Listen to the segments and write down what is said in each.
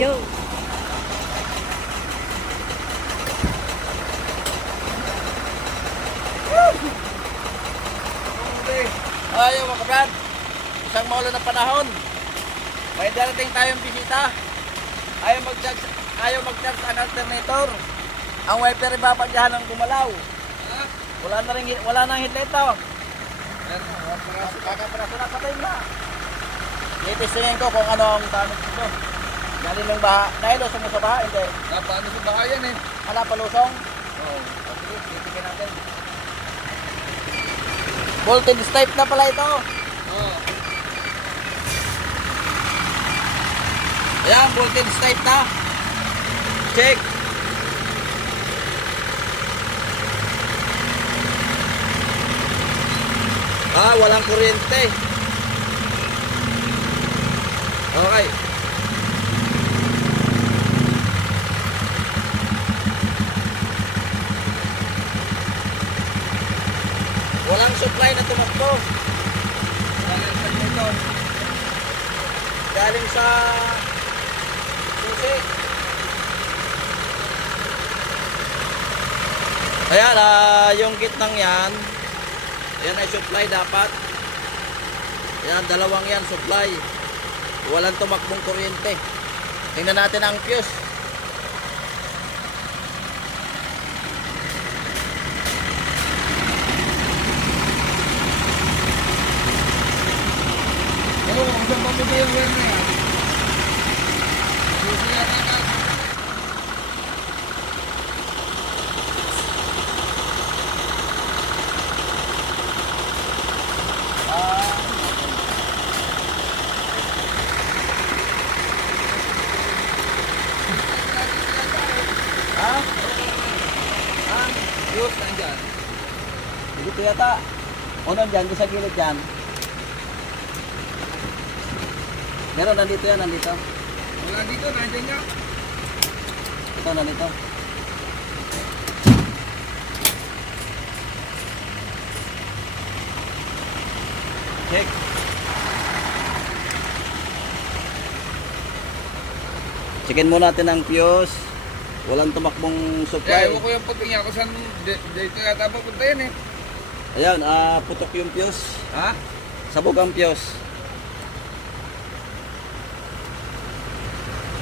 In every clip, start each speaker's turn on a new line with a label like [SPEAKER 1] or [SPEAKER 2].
[SPEAKER 1] Yo! Ay, mga kabrad, isang maulan na panahon. May darating tayong bisita. Ayaw mag-charge, ayaw mag-charge ang alternator. Ang wiper ibapadyahan ang gumalaw. Wala na rin, wala na ang hitleto. Kakaparaso na patay na. Itisingin ko kung ano ang damage ito. Galing ng baha. Sa mo sa baha, hindi.
[SPEAKER 2] Napaano sa bahayan eh.
[SPEAKER 1] Hala palusong.
[SPEAKER 2] Oo.
[SPEAKER 1] Okay, titignan natin. Voltage type na pala ito.
[SPEAKER 2] Oo.
[SPEAKER 1] Ayan, voltage type na. Check. Ah, walang kuryente. Okay. Walang supply na tumakbo.
[SPEAKER 2] Sa dito.
[SPEAKER 1] Galing sa susi. Ayan, ah, yung gitnang yan, yan ay supply dapat. Yan, dalawang yan, supply. Walang tumakbong kuryente. Tingnan natin ang fuse.
[SPEAKER 2] Oo, kung saan pabili yung wire na yan. Susi yan yan.
[SPEAKER 1] Ha? Ha?
[SPEAKER 2] Fuse nandyan.
[SPEAKER 1] Dito yata. O nandyan, doon sa gilid dyan. Meron, nandito yan, nandito.
[SPEAKER 2] Wala dito, nandyan niya.
[SPEAKER 1] Ito, nandito. Check. Checkin muna natin ang fuse. Walang tumakbong supply.
[SPEAKER 2] ewan ko yung niya kung saan di- dito yata papunta yan eh.
[SPEAKER 1] Ayan, ah, putok yung fuse.
[SPEAKER 2] Ha?
[SPEAKER 1] Sabog ang fuse.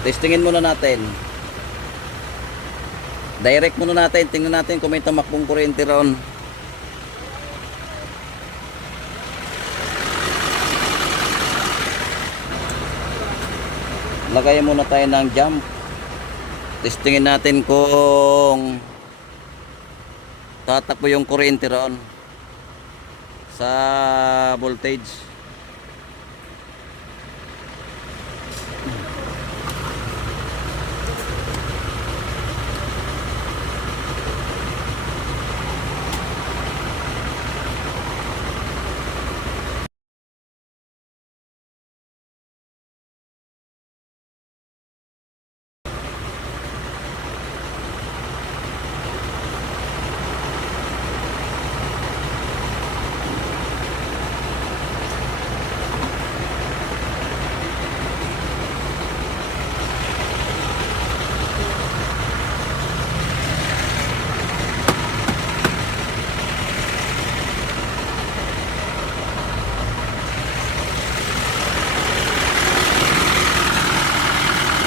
[SPEAKER 1] Testingin muna natin. Direct muna natin. Tingnan natin kung may tamakbong kuryente ron. Lagay muna tayo ng jump. Testingin natin kung tatakbo yung kuryente ron sa voltage.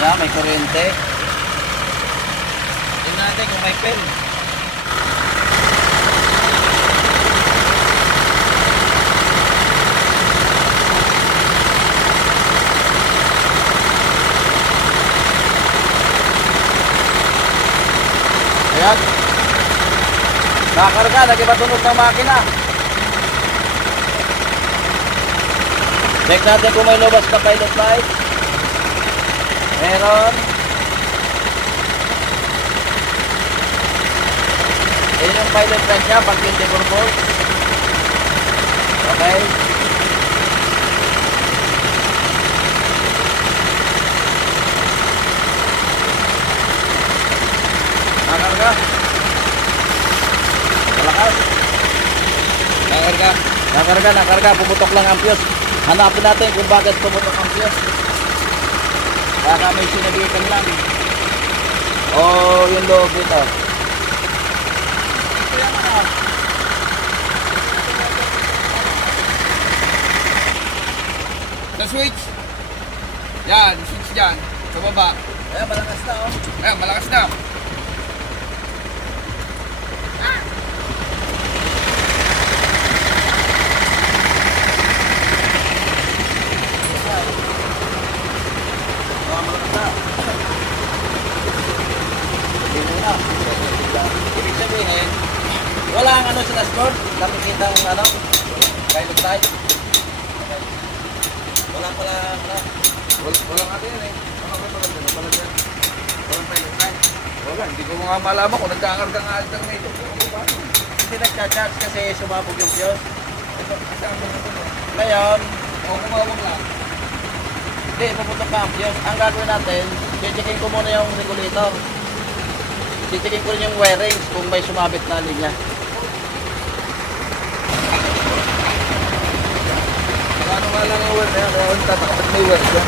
[SPEAKER 1] Yeah, may kuryente. Tingnan natin kung may pen. Ayan. Nakakarga, nag-iba tunog ng makina. Check natin kung may lubas na pilot light. Meron. Yan yung pilot light niya pag 24 volts. Okay. Nakarga. Malakas.
[SPEAKER 2] Nakarga.
[SPEAKER 1] Nakarga, nakarga. Pumutok lang ang fuse. Hanapin natin kung bakit pumutok ang fuse. Baka may sinabitan lang. O yung loob. Ito.
[SPEAKER 2] Sa switch. Yan, switch dyan. Sa baba.
[SPEAKER 1] Ayan, malakas na oh.
[SPEAKER 2] Ayan, malakas na.
[SPEAKER 1] Nakikita ang ano, light. Okay. Wala pala ano.
[SPEAKER 2] Wal walang ano yan eh. Ano ba walang ganun? Walang ganun. Walang pilot light. Wala, hindi ko nga malaman kung nagkakarga nga alternator. Ano ba?
[SPEAKER 1] Hindi nagcha-charge kasi sumabog yung fuse.
[SPEAKER 2] Ito, na ito. no?
[SPEAKER 1] Ngayon,
[SPEAKER 2] O kumawag lang.
[SPEAKER 1] hindi, puputok ka ang fuse. Ang gagawin natin, checkin ko muna yung regulator. Checkin ko rin yung wirings kung may sumabit na linya.
[SPEAKER 2] Ano nga na yan? Kaya ang tatakapat may word yan.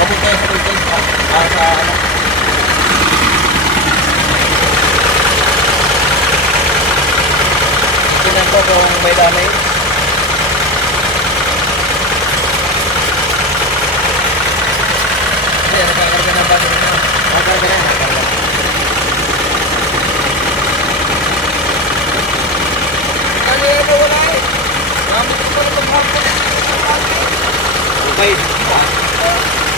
[SPEAKER 1] Sabog tayo sa voltage ah, sa ano. Tingnan ko kung may damage.
[SPEAKER 2] Kaya nagkakarga ng battery na.
[SPEAKER 1] Okay, okay, okay.
[SPEAKER 2] Ano yan wala eh? Gamit ko pala maghapon.
[SPEAKER 1] Okay.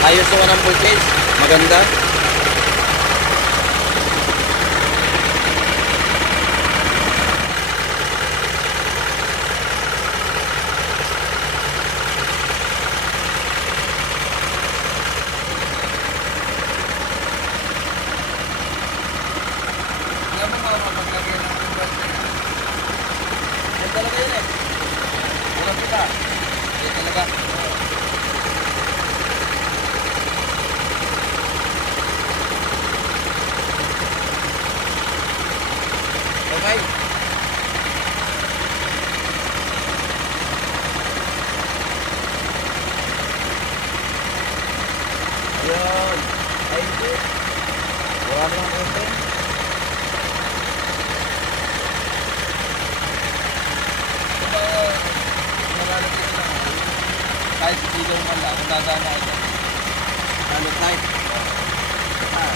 [SPEAKER 1] Ayos naman ang voltage. Maganda.
[SPEAKER 2] Alam mo nga mapaglagay ng battery.
[SPEAKER 1] Yan talaga yun eh. Walang kita.
[SPEAKER 2] Yan talaga.
[SPEAKER 1] Okay. Ayun. Ay. Wala na lang open.
[SPEAKER 2] Diba, malalagay ko lang. Kahit hindi daw man lang, dadaan na ito.
[SPEAKER 1] Pilot light. Ah.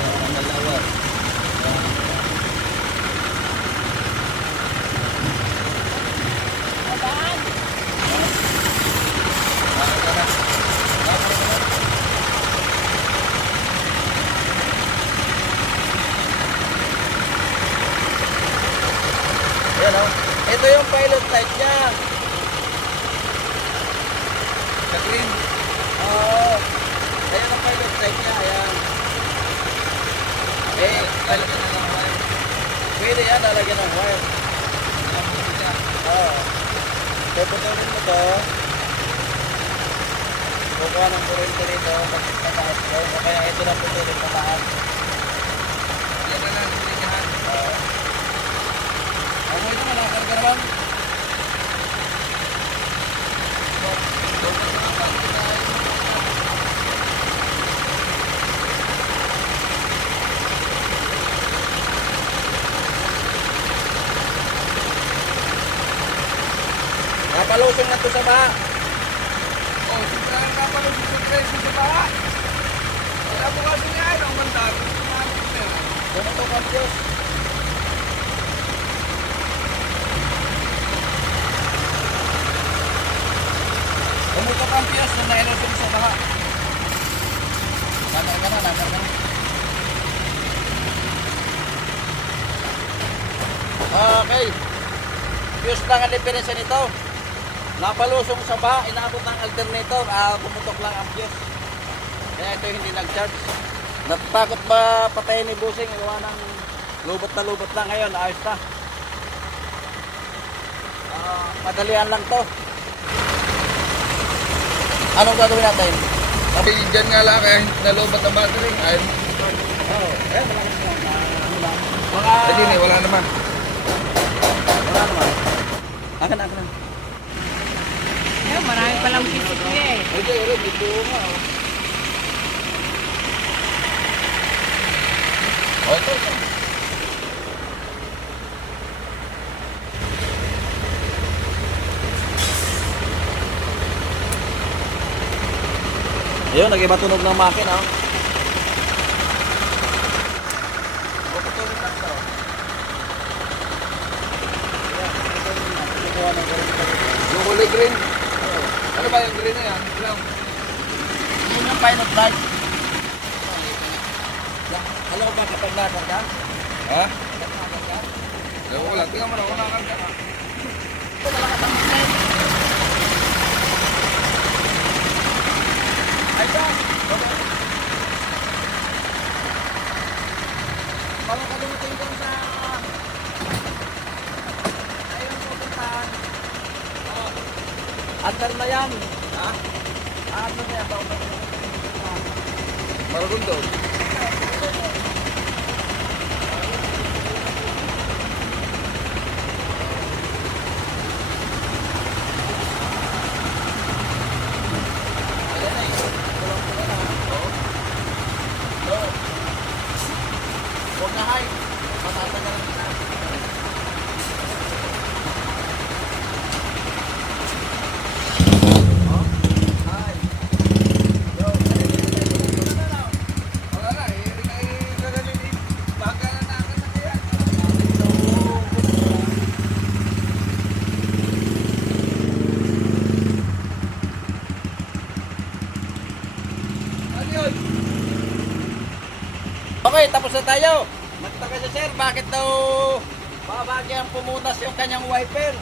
[SPEAKER 1] Ang dalawa. Ayan o. Ito yung pilot light niya.
[SPEAKER 2] Sa green.
[SPEAKER 1] Oo. Ayan ang pilot light niya. Ayan. Eh,
[SPEAKER 2] Lalagyan lang ako.
[SPEAKER 1] pwede yan lalagyan ng wire. Oo. Puputulin mo to. Kukuha ng kurente rito. Pag pataas ko. O kaya ito na putulin pataas.
[SPEAKER 2] Yan na lang, linyahan.
[SPEAKER 1] Oo. Okay naman. Nakakarga naman. Napalusong na to sa baha.
[SPEAKER 2] Oh, sobrang kapalo sa surprise sa baha. Wala po kasi niya, ang yan.
[SPEAKER 1] Tumutok ang Diyos. Tumutok ang Diyos na nailusong sa baha. Nakarga na, nakarga na. Okay. Fuse lang ang diferensya nito. Napalusong sa baha, inaabot ng alternator, ah, pumutok lang ang fuse. Kaya ito hindi nag-charge. Natatakot ba patayin ni Busing? Gawa ng lubot na lubot lang ngayon. Ayos na. Ah, madalian lang to. Anong gagawin natin?
[SPEAKER 2] Kasi dyan nga lang kaya nalobat ang battery. Ayun.
[SPEAKER 1] Oo. Eh, malakas lang. na ano lang. Mga...
[SPEAKER 2] Hindi eh, wala naman.
[SPEAKER 1] Wala naman. Akin, akin na.
[SPEAKER 3] Marami palang pisik niya eh.
[SPEAKER 2] Wala. May buo nga. Oh, ito, ito.
[SPEAKER 1] Ayun, nag-iba tunog ng makina. oh.
[SPEAKER 2] Puputulin lang to. Yung kulay green. Ano ba yung green na yan? Ilang?
[SPEAKER 1] Final flight. Alam mo ba kapag natin ka?
[SPEAKER 2] Ha? Ewan ko lang. Tingnan mo na. Wala kang ka.
[SPEAKER 1] Parang kadumating ko sa... Ayun po puntahan. Oh. Under na yan. Ha? Under na yan.
[SPEAKER 2] Marugundo.
[SPEAKER 1] Ayan na eh. Tulong-tulong na. Oo. So, huwag na high. Matatagalan na. Oh, high. Yo, tulong na lang.
[SPEAKER 2] Wala na. Eh, eh, gaganin eh. Baka na nakan na kaya. Ano yun?
[SPEAKER 1] Okay, tapos na tayo. Nagtaka siya sir, bakit daw babagyang pumunas yung kanyang wiper?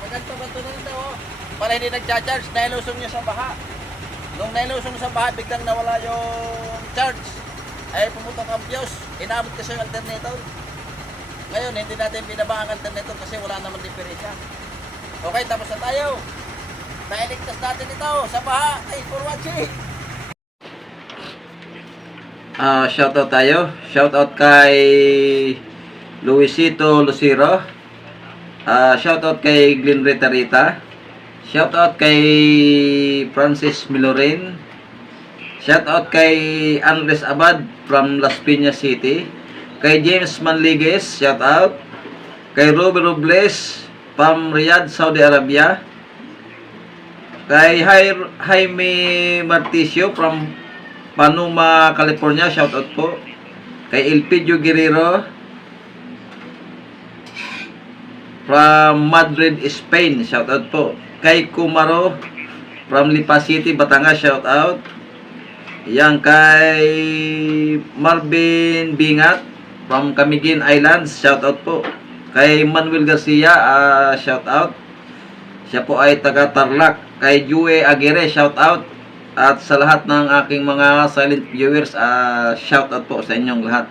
[SPEAKER 1] Maganto ganto na rin daw. oh. Para hindi nagcha-charge, nailusong niya sa baha. Nung nailusong sa baha, biglang nawala yung charge. Ay pumutok ang fuse. Inabot kasi yung alternator. Ngayon, hindi natin binaba ang alternator kasi wala naman diferensya. Okay, tapos na tayo. Nailigtas natin ito sa baha. Thanks for watching. Ah, shoutout tayo. Shoutout kay Luisito Lucero. Ah, shoutout kay Glenn Retarita. Shoutout kay Francis Milorin. Shoutout kay Andres Abad from Las Piñas City. Kay James Manligues, shoutout. Kay Ruben Robles from Riyadh, Saudi Arabia. Kay Jaime Marticio from Panuma, California, shoutout po. Kay Elpidio Guerrero from Madrid, Spain, shoutout po. Kay Kumaro from Lipa City, Batangas, shoutout. Yan kay Marvin Bingat from Camiguin Islands, shoutout po. Kay Manuel Garcia, ah, shoutout. Siya po ay taga Tarlac. Kay Jue Aguirre, shout out. At sa lahat ng aking mga silent viewers, ah shout out po sa inyong lahat.